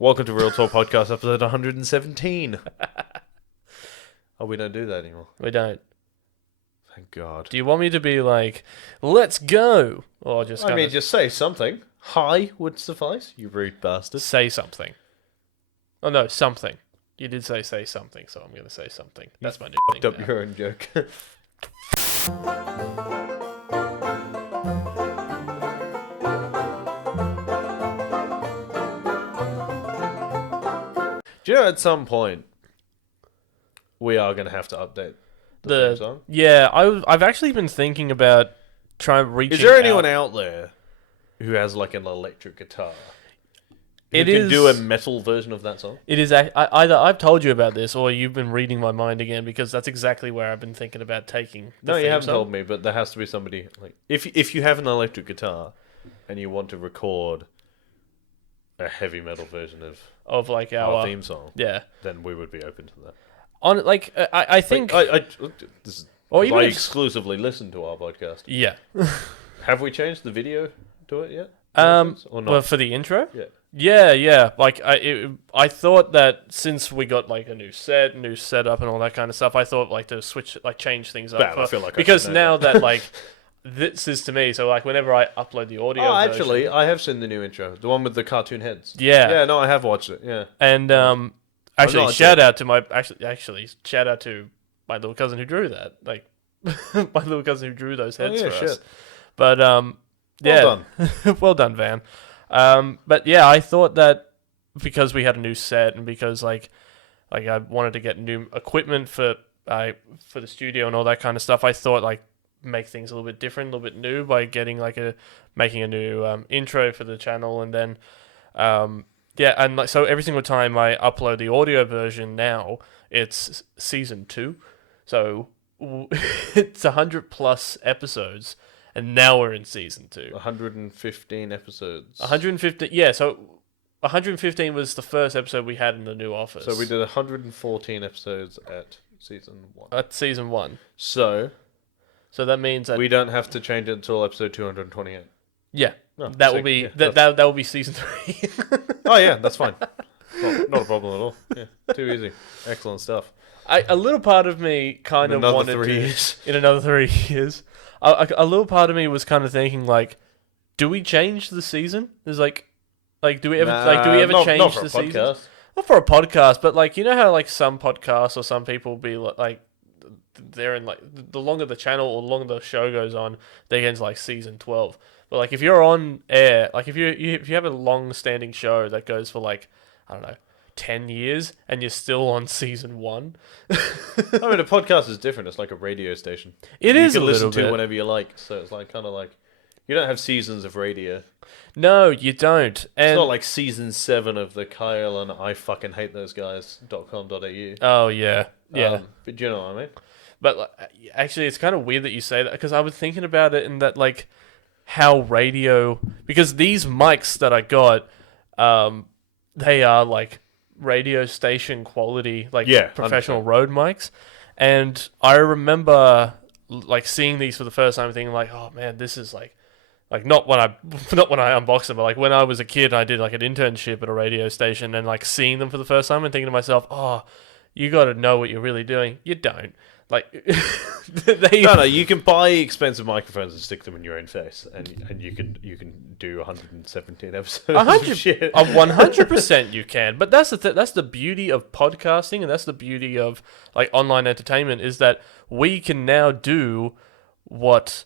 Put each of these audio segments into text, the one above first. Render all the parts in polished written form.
Welcome to Real Talk Podcast, episode 117. Oh, we don't do that anymore. We don't. Thank God. Do you want me to be like, let's go? Or just I mean, just say something. Hi would suffice, you rude bastard. say something. Oh, no, something. You did say something, so I'm going to say something. That's my new Fucked thing up now. your own joke. Do you know at some point we are going to have to update the theme song? Yeah, I've actually been thinking about trying reaching Is there out. anyone out there who has like an electric guitar? Who It can is- do a metal version of that song? It is either I've told you about this or you've been reading my mind again, because that's exactly where I've been thinking about taking the No, you theme haven't song. told me, but there has to be somebody like if you have an electric guitar and you want to record a heavy metal version of like our our theme song, yeah. then we would be open to that. On like I think I this is, Or even I if- exclusively listen to our podcast. yeah. Have we changed the video to it yet? Or not? Well, for the intro. Yeah. Yeah. Like I thought that since we got like a new setup and all that kind of stuff, I thought like to change things up. Bad, I feel like I because should know now that. that like this is to me, so like whenever I upload the audio. Oh, version- actually, I have seen the new intro, the one with the cartoon heads. Yeah. Yeah, no, I have watched it. Yeah. And actually, not a shout out to my shout out to my little cousin who drew that. Like my little cousin who drew those heads yeah, for shit. us. But yeah, Well done. well done, Van. But yeah, I thought that because we had a new set and because like I wanted to get new equipment for the studio and all that kind of stuff, I thought like make things a little bit different, a little bit new by making a new intro for the channel, and then yeah, and like so every single time I upload the audio version now, it's season 2, so it's 100+ episodes. And now we're in season 2. 115 episodes. 150. Yeah, so 115 was the first episode we had in the new office. So we did 114 episodes at season 1. At season 1. So that means that we don't have to change it until episode 228. yeah, No, that will sick. be Yeah, that will be season 3. Oh yeah, that's fine. Not a problem at all. Yeah, too easy. Excellent stuff. A little part of me kind of Another wanted 3 to years. in another 3 years. A little part of me was kind of thinking like, do we change the season? Is like do we ever change not for the a season? podcast. Not for a podcast, but like you know how like some podcasts or some people be like they're in like the longer the channel or the longer the show goes on, they get into like season 12. But like if you're on air, like if you have a long standing show that goes for like I don't know 10 years and you're still on season 1. I mean, a podcast is different. It's like a radio station. It you is can a listen little to bit. whenever you like. So it's like kind of like you don't have seasons of radio. No, you don't. It's And not like season 7 of the Kyle and I fucking hate those guys.com.au. oh yeah. But do you know what I mean? But like, actually, it's kind of weird that you say that because I was thinking about it in that like how radio, because these mics that I got, they are like radio station quality, like professional 100%. Rode mics, and I remember like seeing these for the first time, thinking like, oh man, this is like not when I unboxed them, but like when I was a kid, and I did like an internship at a radio station, and like seeing them for the first time and thinking to myself, oh, you got to know what you're really doing. You don't. Like, No, you can buy expensive microphones and stick them in your own face, and you can do 117 episodes. 100, of shit. 100% you can. But that's the beauty of podcasting, and that's the beauty of like online entertainment, is that we can now do what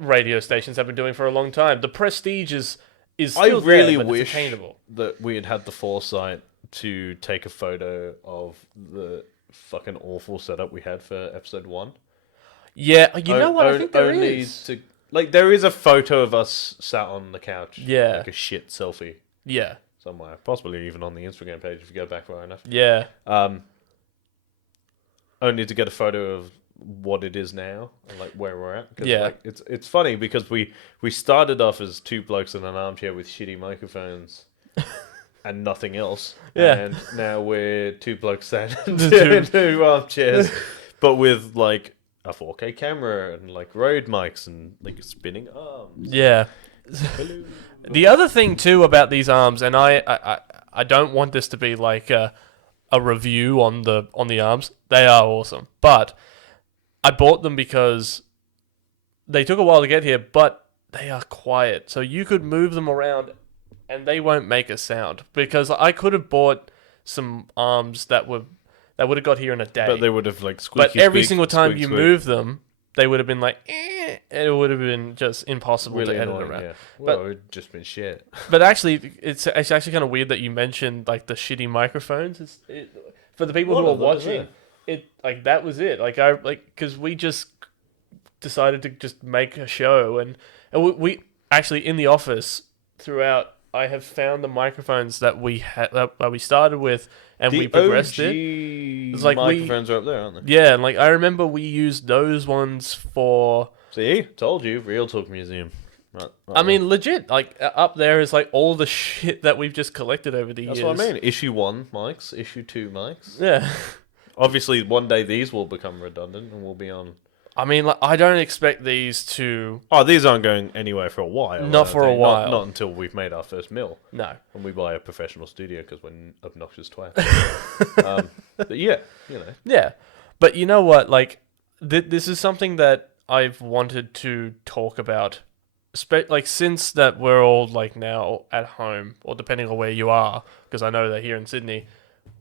radio stations have been doing for a long time. The prestige is still I really there, but wish it's attainable. that we had the foresight to take a photo of the fucking awful setup we had for episode 1. Yeah, you know what? I think there only is. There is a photo of us sat on the couch. Yeah. Like a shit selfie Yeah, somewhere. Possibly even on the Instagram page if you go back far enough. yeah. Only to get a photo of what it is now and like where we're at. 'Cause, Yeah. like, it's funny because we started off as 2 blokes in an armchair with shitty microphones and nothing else. Yeah. And now we're 2 blokes sat in Two- 2 armchairs, but with like a 4K camera and like Rode mics and like spinning arms. Yeah. The other thing too about these arms, and I don't want this to be like a review on the arms. They are awesome, but I bought them because they took a while to get here, but they are quiet, so you could move them around, and they won't make a sound. Because I could have bought some arms that would have got here in a day, But they would have like squeaky. but every squeak, single time squeak, you squeak. move them, they would have been like, and it would have been just impossible Really to edit annoying, around. yeah. But- Well, it'd just been shit. But actually, it's actually kind of weird that you mentioned like the shitty microphones. For the people One who are of them, watching, it like that was it. Like because we just decided to just make a show, and we actually in the office throughout. I have found the microphones that we had that we started with, and we progressed it. It's like microphones are up there, aren't they? Yeah, and like I remember we used those ones for. See, told you, Real Talk Museum. Right, I mean, legit. Like up there is like all the shit that we've just collected over the that's years. what I mean. Issue 1 mics, issue 2 mics. Yeah. Obviously, one day these will become redundant and we'll be on. I mean, like, I don't expect these to. Oh, these aren't going anywhere for a while. I Not don't for a think. while. Not until we've made our first mill No. and we buy a professional studio because we're obnoxious twats. But yeah, you know. Yeah. But you know what? Like, this is something that I've wanted to talk about. Like, since that we're all, like, now at home, or depending on where you are, because I know that here in Sydney,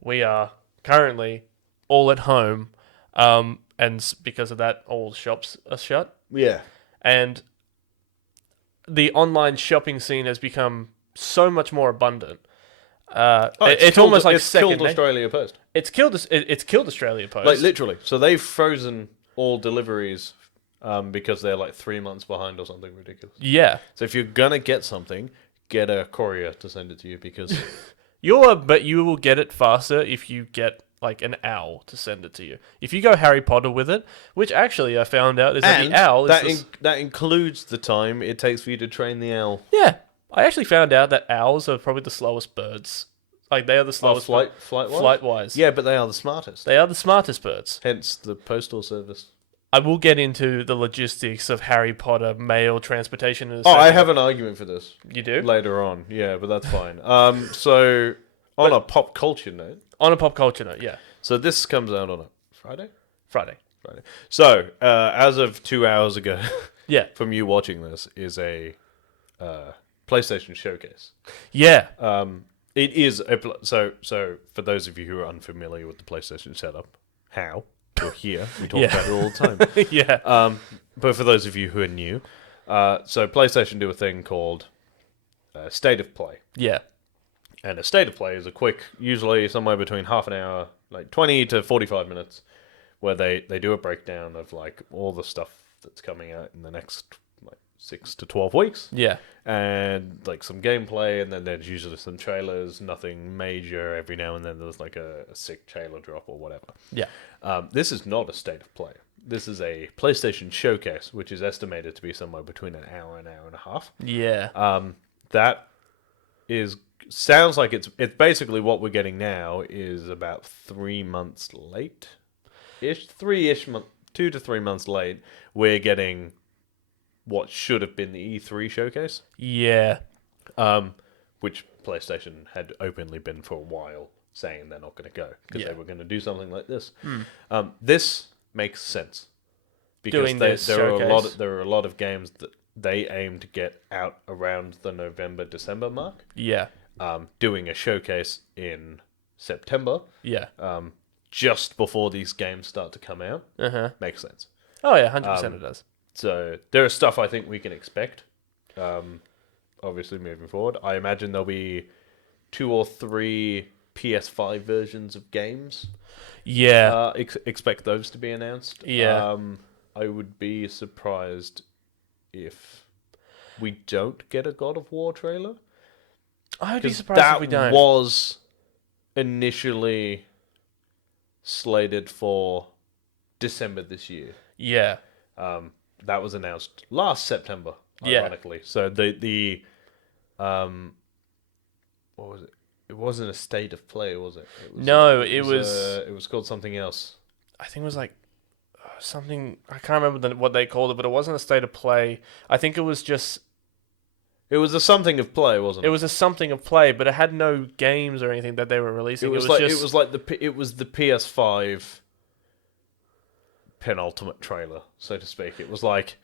we are currently all at home. And because of that, all shops are shut. Yeah. And the online shopping scene has become so much more abundant. It's almost like it's second killed nature. Australia Post. It's killed Australia Post. Like literally. So they've frozen all deliveries because they're like 3 months behind or something ridiculous. Yeah, So if you're gonna get something, get a courier to send it to you because but you will get it faster if you get like an owl to send it to you. If you go Harry Potter with it, which actually I found out is that the owl is that includes the time it takes for you to train the owl. yeah. I actually found out that owls are probably the slowest birds. Like they are the slowest flight-wise. Yeah, but they are the smartest. They are the smartest birds. Hence the postal service. I will get into the logistics of Harry Potter mail transportation in a Oh, second. I have an argument for this You do? later on. Yeah, but that's fine. So on a pop culture note, On a pop culture note, yeah. so this comes out on a Friday. Friday. So as of 2 hours ago, Yeah. from you watching this, is a PlayStation showcase. Yeah. It is so for those of you who are unfamiliar with the PlayStation setup, how we're here, we talk Yeah. about it all the time. Yeah. But for those of you who are new, so PlayStation do a thing called State of Play. Yeah. And a State of Play is a quick, usually somewhere between half an hour, like 20 to 45 minutes, where they do a breakdown of like all the stuff that's coming out in the next like 6 to 12 weeks. Yeah. And like some gameplay, and then there's usually some trailers, nothing major. Every now and then there's like a sick trailer drop or whatever. Yeah. This is not a State of Play. This is a PlayStation showcase, which is estimated to be somewhere between an hour and a half. Yeah. That sounds like it's basically what we're getting now is about 3 months late, ish, 2 to 3 months late. We're getting what should have been the E3 showcase. Yeah. Which PlayStation had openly been for a while saying they're not going to go because they were going to do something like this. This makes sense because Doing this showcase. there are a lot of games that they aim to get out around the November-December mark. Yeah. Doing a showcase in September, Yeah. just before these games start to come out, makes sense. Oh yeah, 100% it does. So there is stuff I think we can expect. Obviously, moving forward, I imagine there'll be 2 or 3 PS5 versions of games. Yeah. Expect those to be announced. Yeah. I would be surprised if we don't get a God of War trailer. I would be 'Cause surprised that if we don't. was initially slated for December this year. Yeah. That was announced last September, Yeah. ironically. So the what was it? It wasn't a State of Play, was it? No, it was called something else. I think it was like something. I can't remember what they called it, but it wasn't a state of play. I think it was just. It was a something of play, wasn't It it? was a something of play, but it had no games or anything that they were releasing. It was the PS5 penultimate trailer, so to speak. It was like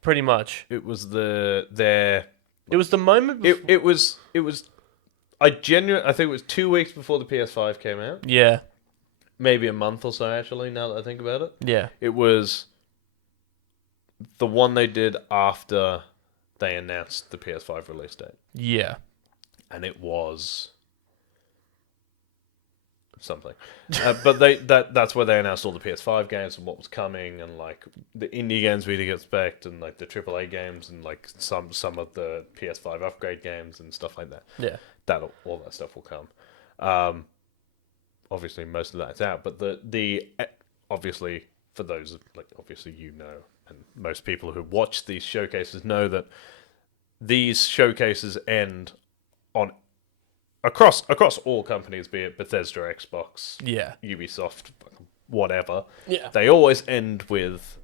pretty much. it was their It was the moment. it was I think it was 2 weeks before the PS5 came out. Yeah, Maybe a month or so actually, now that I think about it. yeah, It was the one they did after they announced the PS5 release date. yeah, And it was something. But that's where they announced all the PS5 games and what was coming, and like the indie games we'd expect, and like the AAA games, and like some of the PS5 upgrade games and stuff like that. yeah, All that stuff will come. Obviously most of that's out, but the obviously for those like obviously and most people who watch these showcases know that these showcases end on across all companies, be it Bethesda, Xbox, yeah, Ubisoft, whatever. yeah, They always end with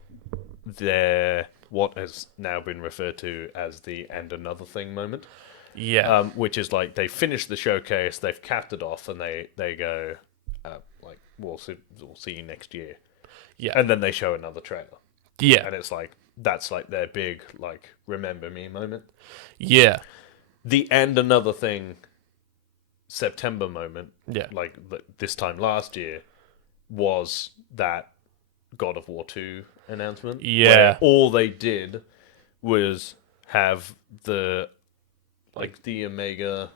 their what has now been referred to as the "and another thing" moment. yeah, Which is like they finish the showcase, they've capped it off, and they go like we'll see you next year, yeah, and then they show another trailer, yeah, and it's like that's like their big like remember me moment. yeah, The "and another thing" September moment, yeah, like this time last year, was that God of War 2 announcement. Yeah. Where all they did was have the the Omega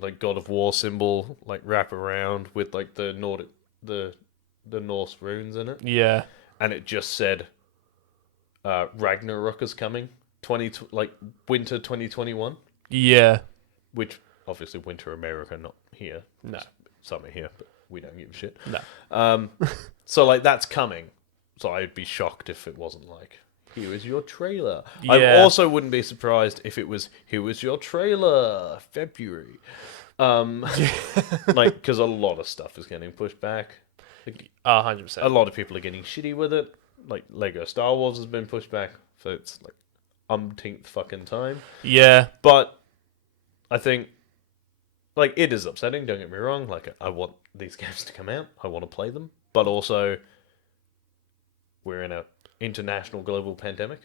like God of War symbol like wrap around with like the Nordic the Norse runes in it, yeah, and it just said Ragnarok is coming winter 2021, yeah. which obviously winter America, not here. No. Summer here, but we don't give a shit. No. So like that's coming. So I'd be shocked if it wasn't like, here is your trailer. I Yeah. also wouldn't be surprised if it was, here was your trailer, February. Like, because a lot of stuff is getting pushed back. Like, 100%. a lot of people are getting shitty with it. Like Lego Star Wars has been pushed back for its like umpteenth fucking time. Yeah, But I think like it is upsetting, don't get me wrong. Like I want these games to come out. I want to play them. But also we're in a international global pandemic.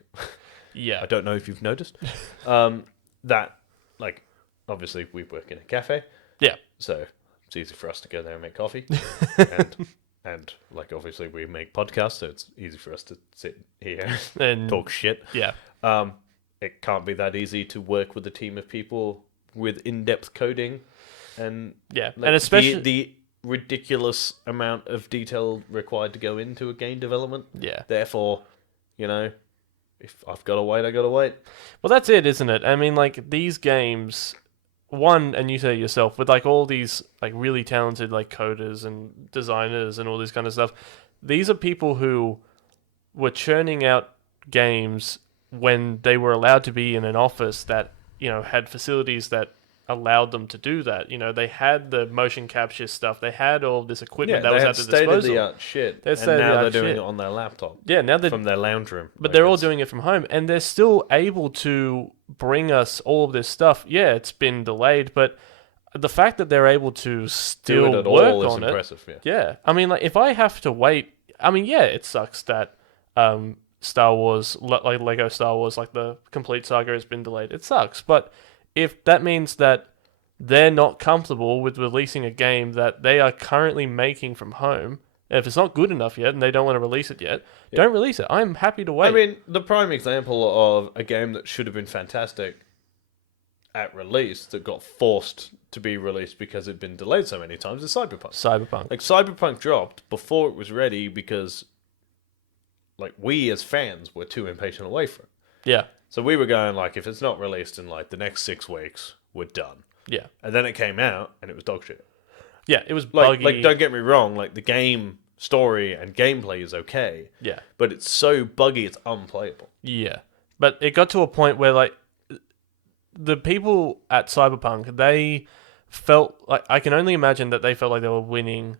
yeah, I don't know if you've noticed. That like obviously we work in a cafe. yeah, So it's easy for us to go there and make coffee. and like obviously we make podcasts, so it's easy for us to sit here and and talk shit. yeah, It can't be that easy to work with a team of people with in-depth coding and yeah, like, and especially the ridiculous amount of detail required to go into a game development. yeah. Therefore, if I've got to wait, I got to wait. Well, that's it, isn't it? I mean, like these games, and you say it yourself, with like all these like really talented like coders and designers and all this kind of stuff. These are people who were churning out games when they were allowed to be in an office that had facilities that allowed them to do that. They had the motion capture stuff. They had all this equipment that was at their disposal. state-of-the-art shit, They had and now they're state-of-the-art doing shit. it on their laptop Yeah, now they're from their lounge room. but Like, they're all it's- doing it from home, and they're still able to bring us all of this stuff. Yeah, it's been delayed, but the fact that they're able to do still it at work all is on it, impressive. Yeah. yeah. I mean, like if I have to wait, I mean, yeah, it sucks that Star Wars, like Lego Star Wars, like the complete saga has been delayed. It sucks, but if that means that they're not comfortable with releasing a game that they are currently making from home, if it's not good enough yet and they don't want to release it yet, don't release it. I'm happy to wait. I mean, the prime example of a game that should have been fantastic at release that got forced to be released because it'd been delayed so many times is Cyberpunk. Cyberpunk. Like Cyberpunk dropped before it was ready because like we as fans were too impatient to wait for it. Yeah. So we were going like, if it's not released in like the next 6 weeks, we're done. Yeah. And then it came out and it was dog shit. Yeah, it was Like, buggy. like don't get me wrong, like the game story and gameplay is okay, Yeah. but it's so buggy it's unplayable. Yeah. But it got to a point where, like, the people at Cyberpunk, they felt like, I can only imagine that they felt like they were winning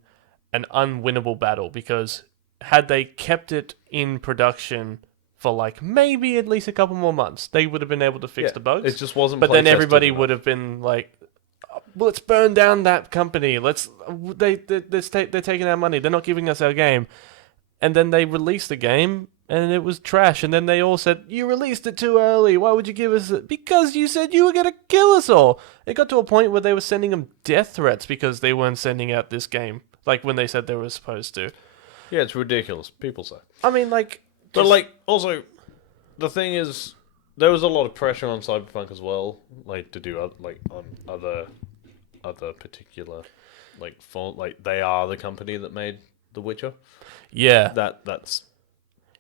an unwinnable battle, because had they kept it in production for like maybe at least a couple more months. They would have been able to fix the bugs. It just wasn't. But then play-tested everybody enough. would have been like, "Let's burn down that company. They're taking our money. They're not giving us our game." And then they released the game, and it was trash. And then they all said, "You released it too early. Why would you give us it? Because you said you were gonna kill us all." It got to a point where they were sending them death threats because they weren't sending out this game like when they said they were supposed to. Yeah, it's ridiculous. People say. I mean, like, But like, also, the thing is, there was a lot of pressure on Cyberpunk as well, like to do on other particular they are the company that made The Witcher. yeah, That's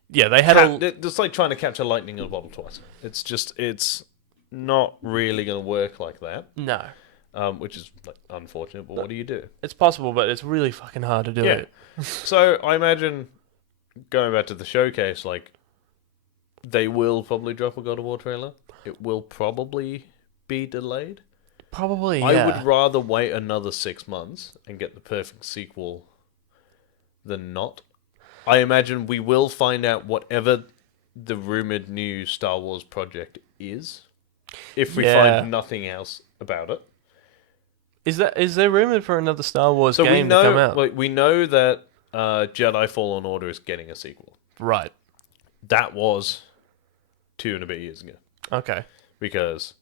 they had it's like trying to catch a lightning in a bottle twice. It's not really going to work like that. no. Which is like, unfortunate. But what do you do? It's possible, but it's really fucking hard to do Yeah. it. So I imagine going back to the showcase, like they will probably drop a God of War trailer. It will probably be delayed. Probably, yeah. I would rather wait another 6 months and get the perfect sequel than not. I imagine we will find out whatever the rumored new Star Wars project is, if we find nothing else about it. Is there rumored for another Star Wars So game to come out? we know that Jedi Fallen Order is getting a sequel. Right. That was 2 and a bit years ago. Okay. Because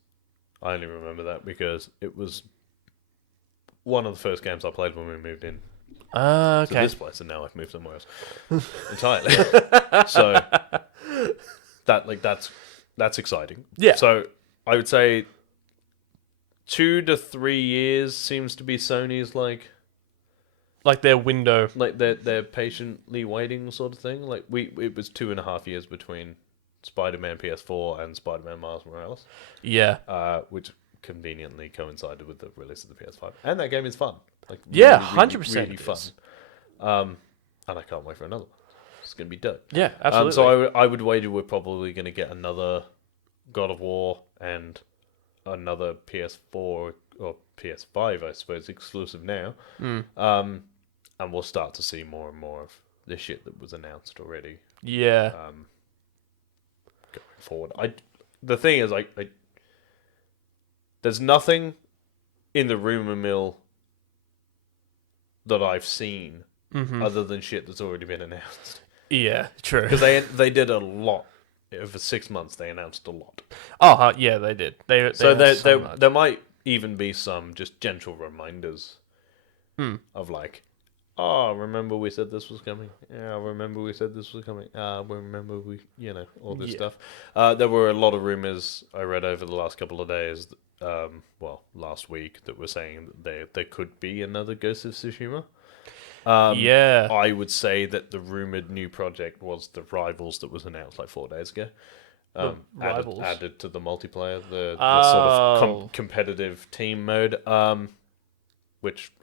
I only remember that because it was one of the first games I played when we moved in to Okay. this place, and now I've moved somewhere else entirely. So that's exciting. Yeah. So I would say 2 to 3 years seems to be Sony's like their window. like they're patiently waiting sort of thing. Like it was 2.5 years between Spider-Man PS4 and Spider-Man Miles Morales, Yeah. which conveniently coincided with the release of the PS5, and that game is fun. Like Yeah, really, 100% really it fun. is. And I can't wait for another one. It's gonna be dope. Yeah, absolutely. So I would wager we're probably gonna get another God of War and another PS4 or PS5, I suppose, exclusive now. And we'll start to see more and more of the shit that was announced already. Yeah. Going forward, the thing is, like, there's nothing in the rumor mill that I've seen other than shit that's already been announced. Yeah, true. Because they did a lot over 6 months. They announced a lot. Oh, yeah, they did. They So announced so much. there might even be some just gentle reminders of like, oh, remember we said this was coming? Yeah, remember we said this was coming? Remember all this stuff. There were a lot of rumors I read over the last couple of days, last week, that were saying that there could be another Ghost of Tsushima. Yeah. I would say that the rumored new project was the Rivals that was announced like 4 days ago. Rivals? Added to the multiplayer, the sort of competitive team mode, which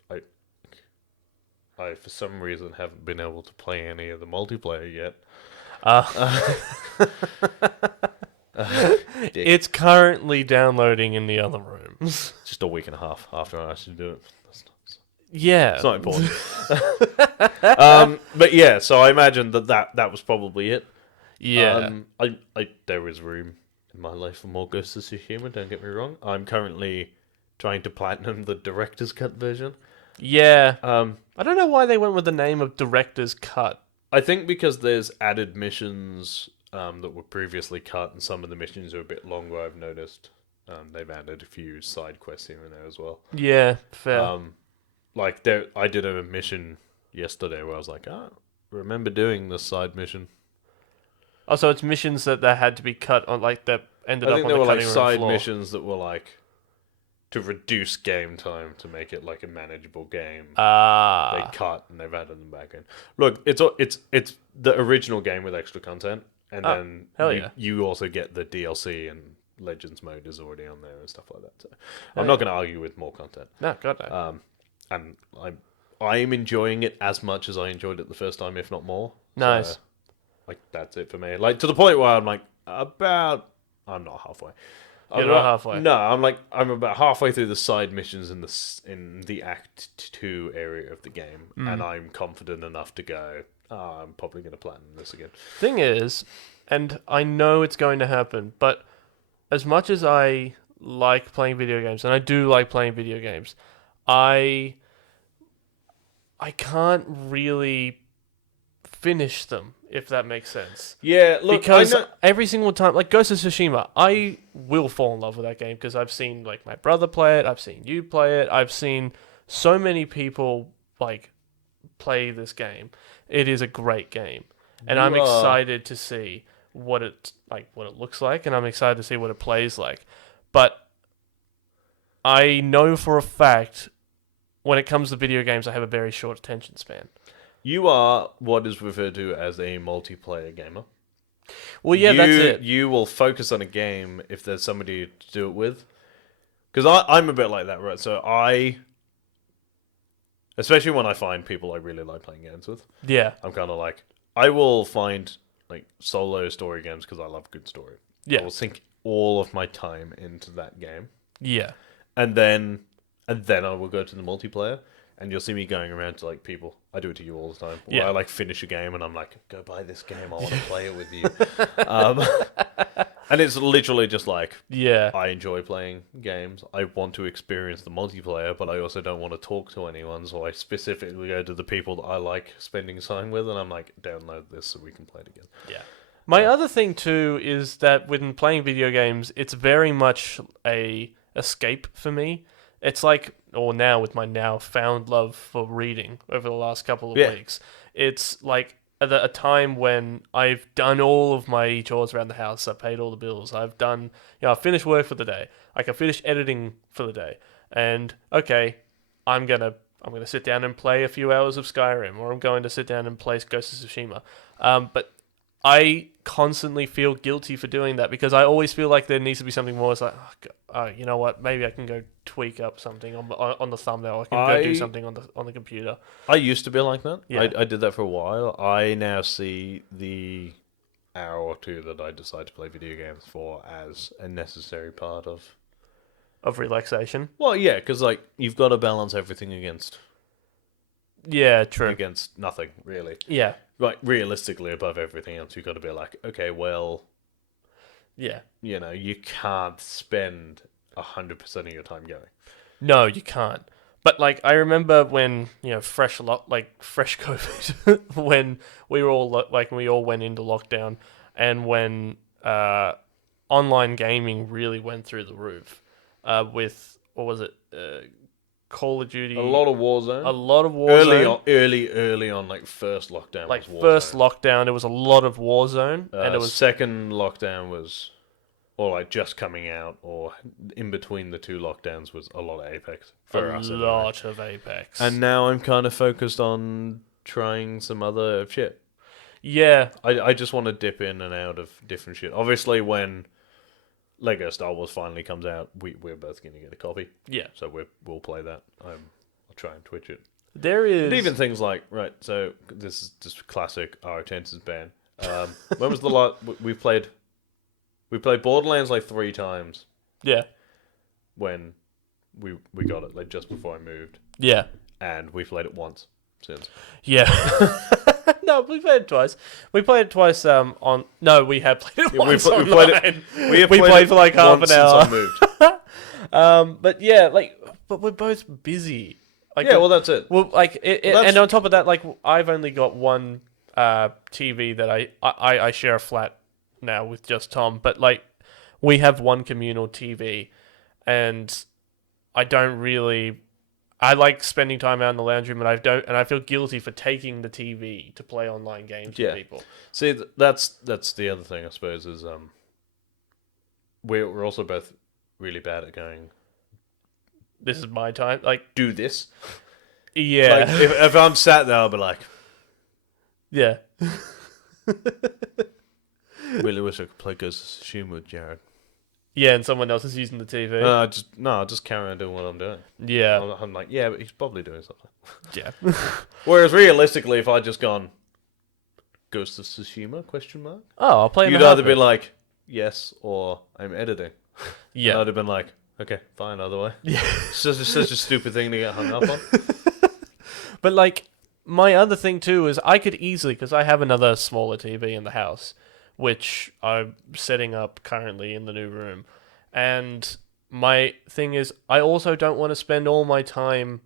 I for some reason haven't been able to play any of the multiplayer yet. It's currently downloading in the other rooms. Just a week and a half after I actually do it. Yeah. It's not important. But yeah, so I imagine that was probably it. Yeah. There is room in my life for more Ghost of Tsushima, don't get me wrong. I'm currently trying to platinum the director's cut version. Yeah. I don't know why they went with the name of Director's Cut. I think because there's added missions that were previously cut, and some of the missions are a bit longer, I've noticed. They've added a few side quests here and there as well. Yeah, fair. I did a mission yesterday where I was like, remember doing this side mission. Oh, so it's missions that had to be cut on, like, that ended I up think on there the were like cutting room side floor. missions that were like to reduce game time to make it like a manageable game. Ah. They cut and they've added them back in. Look, it's the original game with extra content, and then hell yeah. you also get the DLC, and Legends mode is already on there and stuff like that. So I'm not going to argue with more content. No, God no. And I'm enjoying it as much as I enjoyed it the first time, if not more. Nice. So, like, that's it for me. Like, to the point where I'm like, I'm not halfway. You're not halfway. No, I'm about halfway through the side missions in the Act 2 area of the game, and I'm confident enough to go, I'm probably going to platinum this again. Thing is, and I know it's going to happen, but as much as I like playing video games, and I do like playing video games, I can't really finish them, if that makes sense. Yeah, look, Because every single time, like Ghost of Tsushima, I will fall in love with that game because I've seen like my brother play it, I've seen you play it, I've seen so many people like play this game. It is a great game, and I'm excited to see what it looks like, and I'm excited to see what it plays like. But I know for a fact when it comes to video games, I have a very short attention span. You are what is referred to as a multiplayer gamer. Well, yeah, that's it. You will focus on a game if there's somebody to do it with. Because I'm a bit like that, right? So especially when I find people I really like playing games with, Yeah, I'm kind of like, I will find like solo story games because I love good story. yeah, I will sink all of my time into that game. yeah. And then I will go to the multiplayer, and you'll see me going around to like people. I do it to you all the time. Where Yeah. I like finish a game, and I'm like, go buy this game. I want to play it with you. um, and it's literally just like, Yeah. I enjoy playing games. I want to experience the multiplayer, but I also don't want to talk to anyone. So I specifically go to the people that I like spending time with, and I'm like, download this so we can play it again. Yeah. My other thing too is that when playing video games, it's very much a escape for me. It's like, or now with my now found love for reading over the last couple of weeks, it's like a time when I've done all of my chores around the house. I've paid all the bills. I've done, I've finished work for the day. I can finish editing for the day, and okay, I'm gonna sit down and play a few hours of Skyrim, or I'm going to sit down and play Ghost of Tsushima. But I constantly feel guilty for doing that because I always feel like there needs to be something more. It's like, you know what? Maybe I can go tweak up something on the thumbnail. I can go do something on the computer. I used to be like that. Yeah. I did that for a while. I now see the hour or two that I decide to play video games for as a necessary part of. Of relaxation. Well, yeah, because like you've got to balance everything against Yeah, true. nothing really. Yeah, Like realistically, above everything else, you've got to be like, okay, well, yeah. you can't spend 100% of your time going. No, you can't. But like, I remember when fresh COVID, when we were all we all went into lockdown, and when online gaming really went through the roof. With what was it? Call of Duty. A lot of Warzone. A lot of Warzone. Early on, like first lockdown. Like was Warzone. first lockdown, there was a lot of Warzone, and it was second lockdown was, or like just coming out, or in between the two lockdowns was a lot of Apex for a us. Anyway. lot of Apex. And now I'm kind of focused on trying some other shit. Yeah, I just want to dip in and out of different shit. Obviously, when Lego Star Wars finally comes out, we're both going to get a copy. yeah. So we'll play that. I'll try and Twitch it. There is And even things like, right, so this is just classic our attention's ban. When was the last we played Borderlands like 3 times yeah, when we got it, like just before I moved. yeah, And we played it once since. yeah. No, we played it twice. We played it twice. On no, we have played it once we played it- online. We have We played for like half once an since hour. I moved. But yeah, but we're both busy. Like, Yeah, well that's it. well, like, that's- and on top of that, like, I've only got one TV that I share a flat now with just Tom, but like, we have one communal TV, and I don't really. I like spending time out in the lounge room, and I feel guilty for taking the TV to play online games Yeah. with people. See, that's the other thing I suppose is we're also both really bad at going This is my time. Like, do this. yeah, Like if I'm sat there, I'll be like, yeah, really wish I could play Ghost of Tsushima with Jared. yeah, and someone else is using the TV. I'll just carry on doing what I'm doing. Yeah, I'm like, yeah, but he's probably doing something. yeah, Whereas realistically, if I'd just gone Ghost of Tsushima ? Oh, I'll play. You'd either be like yes or I'm editing. yeah, And I'd have been like, okay, fine, either way. yeah. It's just such a stupid thing to get hung up on. But like, my other thing too is I could easily, because I have another smaller TV in the house, which I'm setting up currently in the new room, and my thing is I also don't want to spend all my time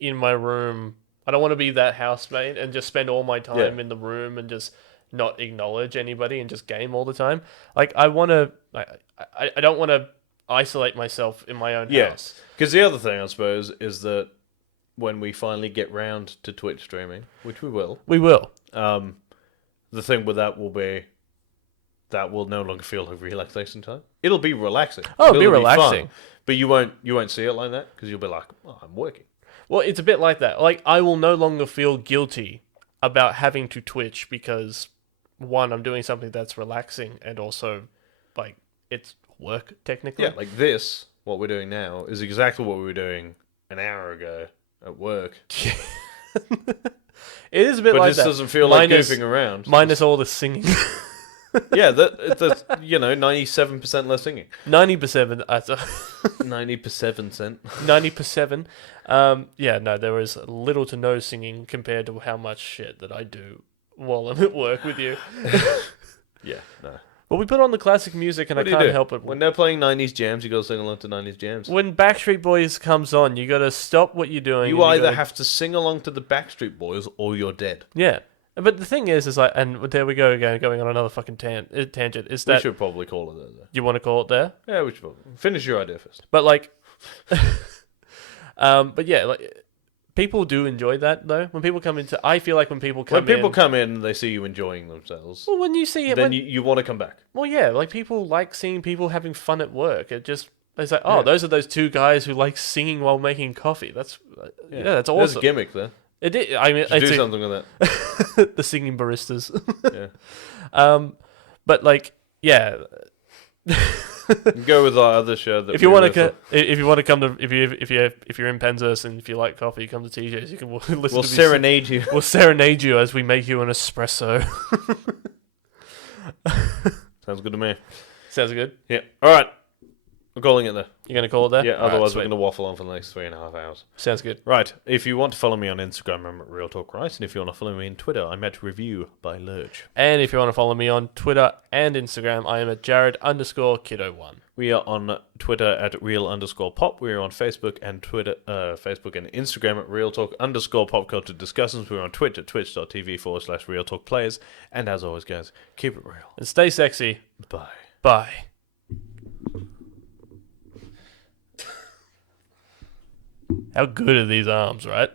in my room. I don't want to be that housemate and just spend all my time in the room and just not acknowledge anybody and just game all the time. Like I want to, I don't want to isolate myself in my own house. Because the other thing, I suppose, is that when we finally get round to Twitch streaming, which we will, the thing with that will be that will no longer feel like relaxation time. It'll be relaxing. Oh, it'll be fun, relaxing. but you won't see it like that because you'll be like, oh, I'm working. Well, it's a bit like that. Like I will no longer feel guilty about having to Twitch because one, I'm doing something that's relaxing, and also like it's work technically. Yeah, like this, what we're doing now, is exactly what we were doing an hour ago at work. It is a bit but like this that. doesn't feel like goofing around. Minus all the singing. Yeah, that's 97% less singing. 90%. 90%. 90%. Yeah, no, there is little to no singing compared to how much shit that I do while I'm at work with you. Yeah, no. Well, we put on the classic music and What I do you can't do? help it. When they're playing 90s jams, you gotta sing along to 90s jams. When Backstreet Boys comes on, you gotta stop what you're doing. You either have to sing along to the Backstreet Boys or you're dead. Yeah. But the thing is like, and there we go again, going on another fucking tangent, is We that... should probably call it there. You want to call it there? Yeah, we should probably. Finish your idea first. But like... but yeah, like... People do enjoy that, though. When people come into... I feel like when people come in... When people come in and they see you enjoying themselves, Well, when you see it... then you want to come back. Well, yeah, like people like seeing people having fun at work. It just... It's like, oh, those are those two guys who like singing while making coffee. That's... Yeah, that's awesome. There's a gimmick there. It is, I mean... Do something with that. The singing baristas. Yeah. But like, yeah... Go with our other show. That if you want to come to if you're in Penzance and if you like coffee, come to TJ's. You can listen. We'll to serenade you. We'll serenade you as we make you an espresso. Sounds good to me. Sounds good. Yeah. All right. We're calling it there. You're gonna call it there. Yeah. All Otherwise, right, we're gonna waffle on for the next 3.5 hours. Sounds good. Right. If you want to follow me on Instagram, I'm at Real Talk Rice, and if you want to follow me on Twitter, I'm at Review by Lurch. And if you want to follow me on Twitter and Instagram, I am at Jared_Kiddo1. We are on Twitter at Real_Pop. We are on Facebook and Facebook and Instagram at Real Talk_Pop Culture Discussions. We're on Twitch at twitch.tv/Real Talk Players. And as always, guys, keep it real. And stay sexy. Bye. Bye. How good are these arms, right?